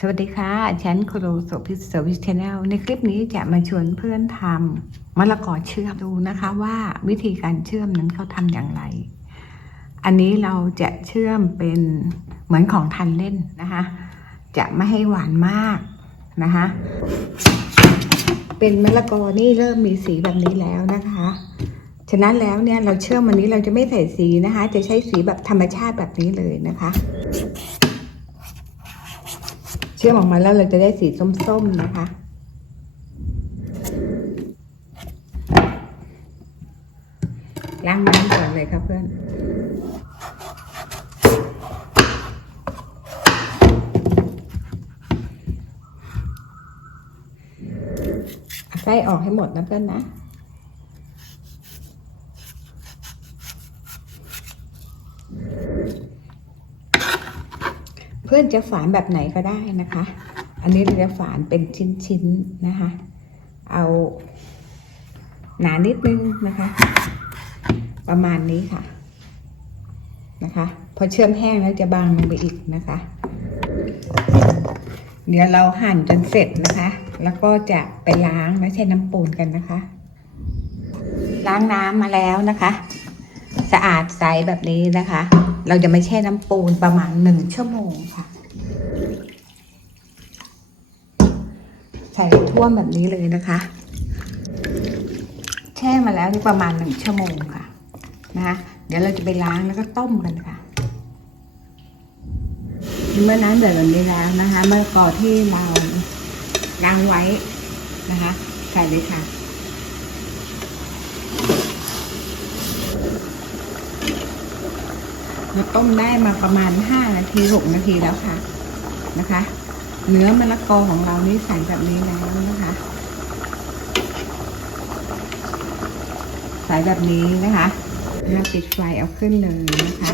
สวัสดีค่ะฉันครูโสภิตเซอร์วิสชแนลในคลิปนี้จะมาชวนเพื่อนทำมะละกอเชื่อมดูนะคะว่าวิธีการเชื่อมนั้นเขาทำอย่างไร อันนี้เราจะเชื่อมเป็นเหมือนของทันเล่นนะคะ จะไม่ให้หวานมากนะคะ เป็นมะละกอนี่เริ่มมีสีแบบนี้แล้วนะคะ ฉะนั้นแล้วเนี่ยเราเชื่อมวันนี้เราจะไม่ใส่สีนะคะ จะใช้สีแบบธรรมชาติแบบนี้เลยนะคะ ชื่อมออกมาแล้วเราจะได้สีส้มๆนะคะ ล้างน้ำก่อนเลยครับเพื่อนไส้ออกให้หมดนะเพื่อนนะ เพื่อนจะฝานแบบไหนก็ได้นะคะ อันนี้เราจะฝานเป็นชิ้นๆนะคะ เอาหนานิดนึงนะคะ ประมาณนี้ค่ะนะคะ พอเชื่อมแห้งแล้วจะบางลงไปอีกนะคะ เดี๋ยวเราหั่นจนเสร็จนะคะ แล้วก็จะไปล้างและใช้น้ำปูนกันนะคะ ล้างน้ำมาแล้วนะคะ สะอาดใสแบบนี้นะคะ เราจะไม่แช่น้ำปูนประมาณหนึ่งชั่วโมงค่ะ ใส่ท่วมแบบนี้เลยนะคะ แช่มาแล้วนี่ประมาณหนึ่งชั่วโมงค่ะนะคะเดี๋ยวเราจะไปล้างแล้วก็ต้มกันค่ะเมื่อน้ำเดือดแบบนี้แล้วนะคะ เมื่อก่อนที่เราล้างไว้นะคะ ใส่เลยค่ะ เราต้มได้มาประมาณ 5 นาที6นาทีแล้วค่ะนะคะ เนื้อมะละกอของเรานี่ใส่แบบนี้แล้วนะคะ ใส่แบบนี้นะคะนะปิดไฟเอาขึ้นเลยนะคะ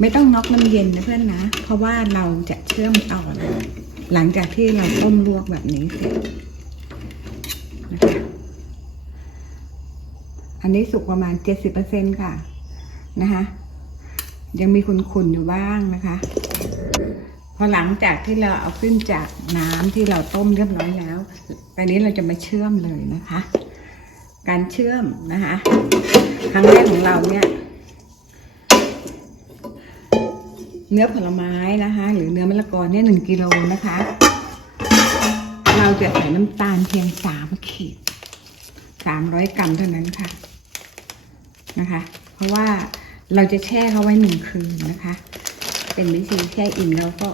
ไม่ต้องน็อกน้ำเย็นนะเพื่อนนะ เพราะว่าเราจะเชื่อมต่อเลยหลังจากที่เราต้มลวกแบบนี้เสร็จนะคะอันนี้สุกประมาณ 70%ค่ะนะคะ ยังมีขุ่นๆอยู่บ้างนะคะ พอหลังจากที่เราเอาขึ้นจากน้ำที่เราต้มเรียบร้อยแล้วตอนนี้เราจะมาเชื่อมเลยนะคะ การเชื่อมนะคะ ครั้งแรกของเราเนี่ย เนื้อผลไม้นะคะ หรือเนื้อมะละกอเนี่ยหนึ่งกิโลนะคะ เราจะใส่น้ำตาลเพียงสามขีดสามร้อยกรัมเท่านั้นค่ะนะคะ เพราะว่า เราจะแช่เขาไว้หนึ่งคืนนะคะ เป็นวิธีแช่อิ่มแล้วก็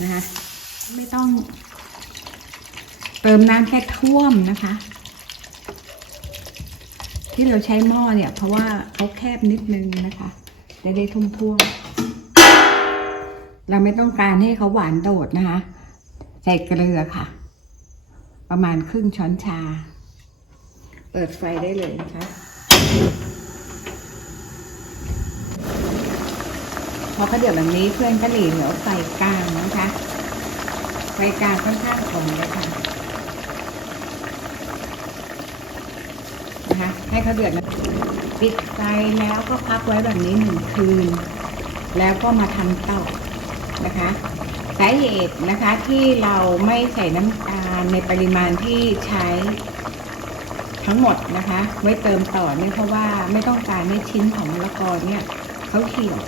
นะคะ ไม่ต้อง เติมน้ำแค่ท่วมนะคะ ที่เราใช้หม้อเนี่ย เพราะว่าเขาแคบนิดนึงนะคะจะได้ทุ่มท่วมเราไม่ต้องการให้เขาหวานโดดนะคะ ใส่เกลือค่ะ ประมาณครึ่งช้อนชา เปิดไฟได้เลยนะคะ พอเขาเดือดแบบนี้เพื่อนก็หลีเหลือไฟกลางนะคะไฟกลางค่อนข้างอ่อนเลยค่ะนะคะให้เขาเดือดนะปิดไฟแล้วก็พักไว้แบบนี้หนึ่งคืน แล้วก็มาทำต่อนะคะสาเหตุนะคะที่เราไม่ใส่น้ำตาลในปริมาณที่ใช้ทั้งหมดนะคะ ไว้เติมต่อเนี่ยเพราะว่าไม่ต้องการให้ชิ้นของมะละกอเนี่ยเขาเขียว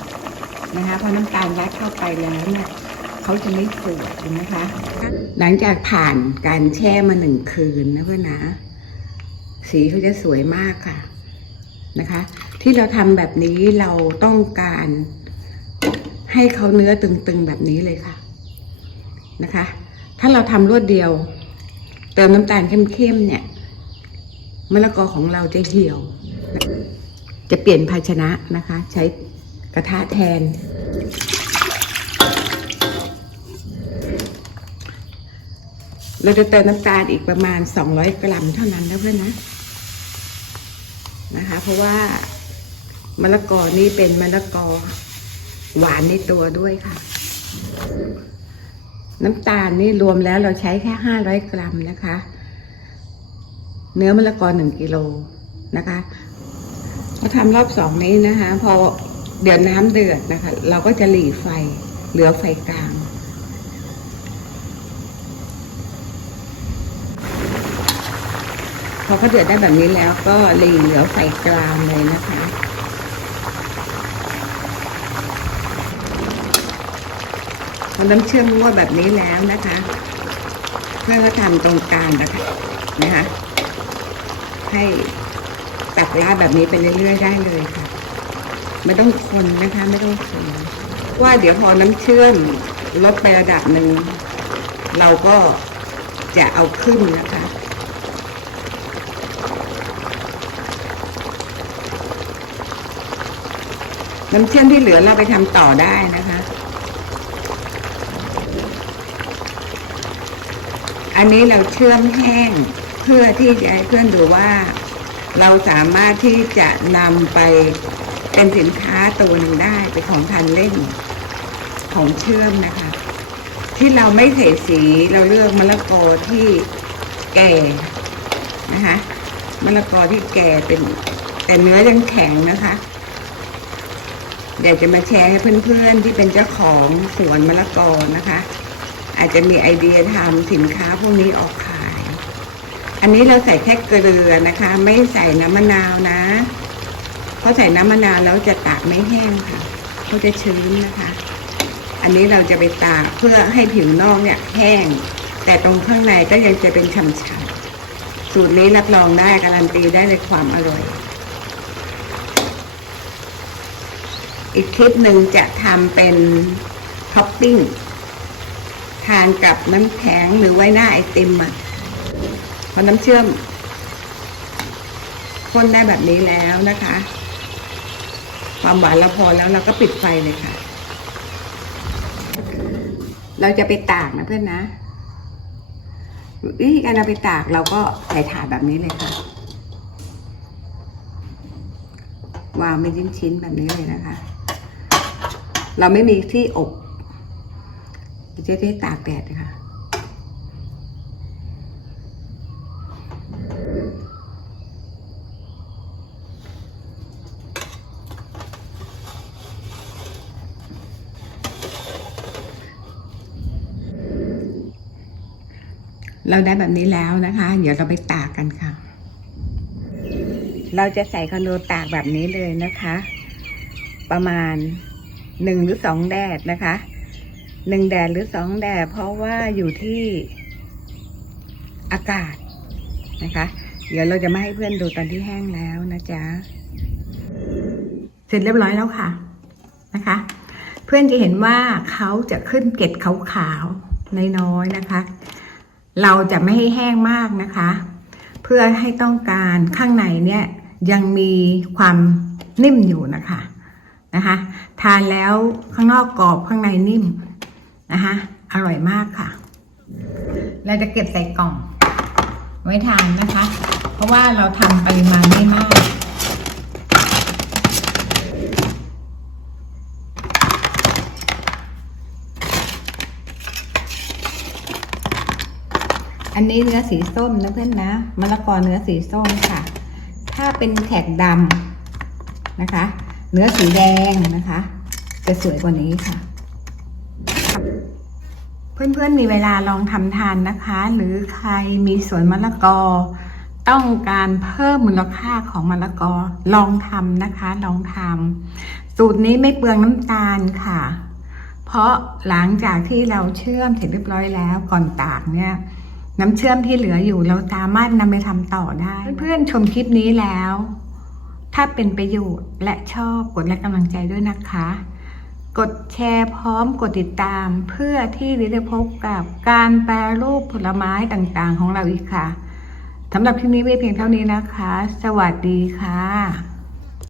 นะคะพอน้ำตาลยัดเข้าไปแล้วเนี่ยเขาจะไม่สวยนะคะ หลังจากผ่านการแช่มาหนึ่งคืนนะเพื่อนนะสีเขาจะสวยมากค่ะนะคะ ที่เราทำแบบนี้เราต้องการให้เขาเนื้อตึงๆแบบนี้เลยค่ะนะคะ ถ้าเราทำรวดเดียว เติมน้ำตาลเข้มๆเนี่ยมะละกอของเราจะเหี่ยว จะเปลี่ยนภาชนะนะคะ ใช้ กระทะแทน เราจะเติมน้ำตาลอีกประมาณ 200 กรัมเท่านั้นนะเพื่อนนะ นะคะ เพราะว่ามะละกอนี่เป็นมะละกอหวานในตัวด้วยค่ะ น้ำตาลนี่รวมแล้วเราใช้แค่ 500 กรัมนะคะ เนื้อมะละกอ1กิโลนะคะพอทำรอบสองนี้นะคะ พอ เดือดน้ำเดือดนะคะ เราก็จะหลีไฟ เหลือไฟกลาง พอเขาเดือดได้แบบนี้แล้วก็หลีเหลือไฟกลางเลยนะคะพอน้ำเชื่อมงวดแบบนี้แล้วนะคะเพื่อนก็ทำตรงกลางนะคะนะคะให้ตักราดแบบนี้ไปเรื่อยๆได้เลยค่ะ ไม่ต้องคนนะคะ ไม่ต้องคนว่าเดี๋ยวพอน้ำเชื่อมลดไประดับหนึ่ง เราก็จะเอาขึ้นนะคะน้ำเชื่อมที่เหลือเราไปทำต่อได้นะคะ อันนี้เราเชื่อมแห้งเพื่อที่จะให้เพื่อนดูว่า เราสามารถที่จะนำไป เป็นสินค้าตัวหนึ่งได้เป็นของทานเล่น ของเชื่อมนะคะ ที่เราไม่ใส่สีเราเลือกมะละกอที่แก่นะคะมะละกอที่แก่เป็นแต่เนื้อยังแข็งนะคะ เดี๋ยวจะมาแชร์ให้เพื่อนๆที่เป็นเจ้าของสวนมะละกอนะคะ อาจจะมีไอเดียทำสินค้าพวกนี้ออกขาย อันนี้เราใส่แค่เกลือนะคะ ไม่ใส่น้ำมะนาวนะ ราะใส่น้ำมะนาวแล้วจะตากไม่แห้งค่ะเขาจะชื้นนะคะ อันนี้เราจะไปตากเพื่อให้ผิวนอกเนี่ยแห้ง แต่ตรงข้างในก็ยังจะเป็นฉ่ำๆสูตรนี้รับรองได้การันตีได้เลยความอร่อย อีกคลิปหนึ่งจะทำเป็นท็อปปิ้งทานกับน้ำแข็งหรือไว้หน้าไอติมอะพอน้ำเชื่อมข้นได้แบบนี้แล้วนะคะ ความหวานเราพอแล้วเราก็ปิดไฟเลยค่ะ เราจะไปตากนะเพื่อนนะวิธีการเราไปตากเราก็ใส่ถาดแบบนี้เลยค่ะ วางเป็นชิ้นๆแบบนี้เลยนะคะ เราไม่มีที่อบจะได้ตากแดดนะคะ เราได้แบบนี้แล้วนะคะ เดี๋ยวเราไปตากกันค่ะ เราจะใส่คอนโดตากแบบนี้เลยนะคะ ประมาณหนึ่งหรือสองแดดนะคะหนึ่งแดดหรือสองแดดเพราะว่าอยู่ที่อากาศนะคะ เดี๋ยวเราจะมาให้เพื่อนดูตอนที่แห้งแล้วนะจ๊ะ เสร็จเรียบร้อยแล้วค่ะนะคะ เพื่อนจะเห็นว่าเขาจะขึ้นเกล็ดขาวๆน้อยๆนะคะ เราจะไม่ให้แห้งมากนะคะ เพื่อให้ต้องการข้างในเนี่ยยังมีความนิ่มอยู่นะคะนะคะ ทานแล้วข้างนอกกรอบข้างในนิ่มนะคะ อร่อยมากค่ะ เราจะเก็บใส่กล่อง ไว้ทานนะคะ เพราะว่าเราทำปริมาณไม่มาก อันนี้เนื้อสีส้มนะเพื่อนนะมะละกอเนื้อสีส้มค่ะ ถ้าเป็นแขกดำนะคะ เนื้อสีแดงนะคะ จะสวยกว่านี้ค่ะ เพื่อนๆมีเวลาลองทำทานนะคะ หรือใครมีสวนมะละกอ ต้องการเพิ่มมูลค่าของมะละกอลองทำนะคะ ลองทำสูตรนี้ไม่เปลืองน้ำตาลค่ะ เพราะหลังจากที่เราเชื่อมเสร็จเรียบร้อยแล้วก่อนตากเนี่ย น้ำเชื่อมที่เหลืออยู่เราสามารถนำไปทำต่อได้ เพื่อนๆชมคลิปนี้แล้ว ถ้าเป็นประโยชน์และชอบกดและกำลังใจด้วยนะคะ กดแชร์พร้อมกดติดตามเพื่อที่จะได้พบกับการแปรรูปผลไม้ต่างๆ ของเราอีกค่ะสำหรับคลิปนี้ไว้เพียงเท่านี้นะคะ สวัสดีค่ะ